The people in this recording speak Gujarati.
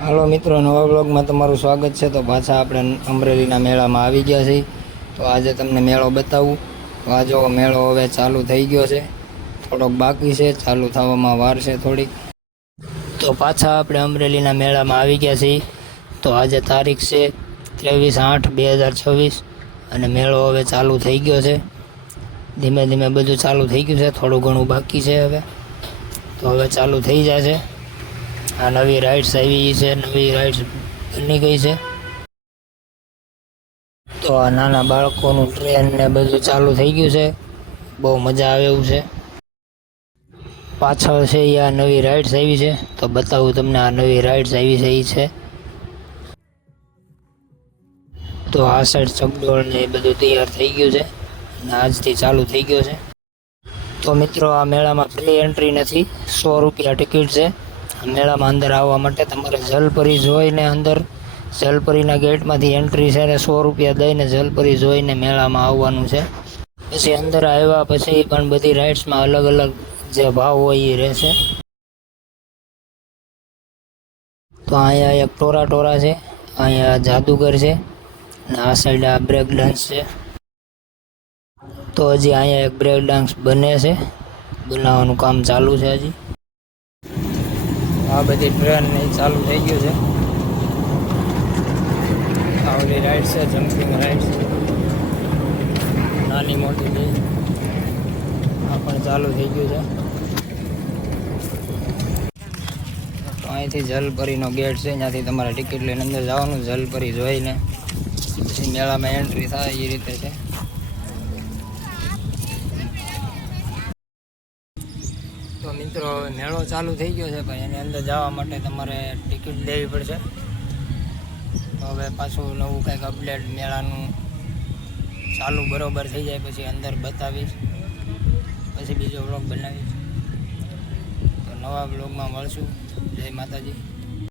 હાલો મિત્રો, નવા બ્લોગમાં તમારું સ્વાગત છે। તો પાછા આપણે અમરેલીના મેળામાં આવી ગયા છીએ। તો આજે તમને મેળો બતાવું। તો આ જો મેળો હવે ચાલુ થઈ ગયો છે, થોડોક બાકી છે, ચાલુ થવામાં વાર છે થોડીક। તો પાછા આપણે અમરેલીના મેળામાં આવી ગયા છીએ। તો આજે તારીખ છે 23/8/2026 અને મેળો હવે ચાલુ થઈ ગયો છે। ધીમે ધીમે બધું ચાલુ થઈ ગયું છે, થોડું ઘણું બાકી છે હવે। તો હવે ચાલુ થઈ જશે। આ નવી રાઇડ્સ આવી છે, નવી રાઇડ્સ બની ગઈ છે। તો આ નાના બાળકોનું ટ્રેન ને બધું ચાલુ થઈ ગયું છે, બહુ મજા આવે એવું છે। પાછળ છે આ નવી રાઇડ્સ આવી છે, તો બતાવું તમને આ નવી રાઇડ્સ આવી છે એ છે। તો આ સાઈડ ચકડોળ ને એ બધું તૈયાર થઈ ગયું છે અને આજથી ચાલુ થઈ ગયો છે। તો મિત્રો, આ મેળામાં ફ્રી એન્ટ્રી નથી, 100 રૂપિયા ટિકિટ છે। મેળામાં અંદર આવવા માટે તમારે જલપરી જોઈને અંદર જલપરીના ગેટમાંથી એન્ટ્રી છે ને 100 રૂપિયા દઈને જલપરી જોઈને મેળામાં આવવાનું છે। પછી અંદર આવ્યા પછી પણ બધી રાઇડ્સમાં અલગ અલગ જે ભાવ હોય એ રહેશે। તો અહીંયા એક ટોરા છે, અહીંયા જાદુગર છે અને આ સાઈડ આ બ્રેક ડાન્સ છે। તો હજી અહીંયા એક બ્રેક ડાન્સ બને છે, બનાવવાનું કામ ચાલુ છે હજી। આ બધી ટ્રેન ને ચાલુ થઈ ગયું છે। આ ઓલી રાઇડ છે, જમ્પિંગ રાઇડ છે, નાની મોટી બે આ પણ ચાલુ થઈ ગયું છે। તો અહીંથી જલપરીનો ગેટ છે, ત્યાંથી તમારે ટિકિટ લઈને અંદર જવાનું, જલપરી જોઈને પછી મેળામાં એન્ટ્રી થાય એ રીતે છે। તો મિત્રો, હવે મેળો ચાલુ થઈ ગયો છે, પણ એની અંદર જવા માટે તમારે ટિકિટ લેવી પડશે। તો હવે પાછું નવું કંઈક અપડેટ મેળાનું ચાલુ બરોબર થઈ જાય પછી અંદર બતાવીશ, પછી બીજો બ્લોગ બનાવીશ। તો નવા બ્લોગમાં મળશું। જય માતાજી।